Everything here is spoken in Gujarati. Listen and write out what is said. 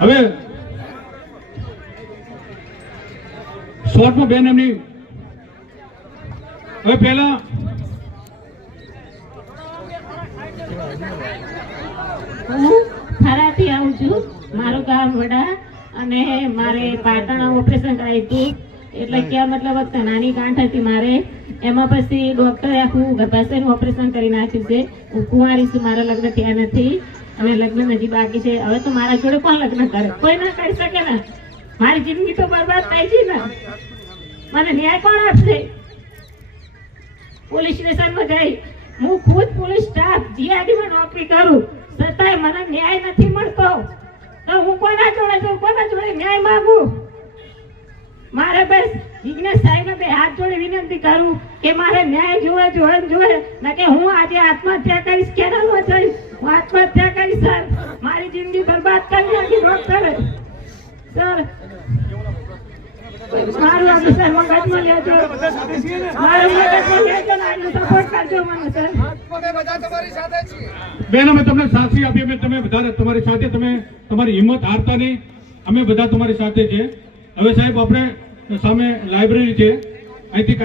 હવે શોર્ટમાં બેન એમની હવે પહેલા હું થરાથી આવું છું, મારું ગામ વડા અને મારે પાટણ ઓપરેશન કરાવ્યું હતું. એટલે કે મતલબ નાની ગાંઠ હતી મારે, એમાં પછી ડોક્ટરે આખું ગર્ભાશયનું ઓપરેશન કરી નાખ્યું છે. હું કુંવારી છું, મારા લગ્ન થયા નથી અને લગ્ન હજી બાકી છે. હવે તો મારા જોડે કોણ લગ્ન કરે? કોઈ ના કરી શકે ને. મારી જિંદગી તો બરબાદ થઈ ગઈ ને. મને ન્યાય કોણ આપશે? પોલીસ સ્ટેશનમાં જઈ હું ખુદ પોલીસ સ્ટાફ જીઆરડીમાં નોકરી કરું, છતાંય મને ન્યાય નથી મળતો. તો હું કોના જોડે છું, કોના જોડે ન્યાય માંગુ? મારે બસ વિઘ્નેશ સાહેબને બે હાથ જોડે વિનંતી કરું કે મારે ન્યાય જોવે ને કે હું આજે આત્મહત્યા કરીશ કે ના જઈશ. હું આત્મહત્યા કરીશ સર. મારી જિંદગી બરબાદ કરી નાખી ડોક્ટરે. સર મારું આ સર મગજમાં લેજો, મારું મગજમાં લેજો ને આનો સપોર્ટ કરજો મને સર. બેન અમે તમને સાથી આપીએ, અમે તમે બધા તમારી સાથે, તમે તમારી હિંમત હારતા નહીં, અમે બધા તમારી સાથે છે. હવે સાહેબ આપણે સામે લાઇબ્રેરી છે, અહીંથી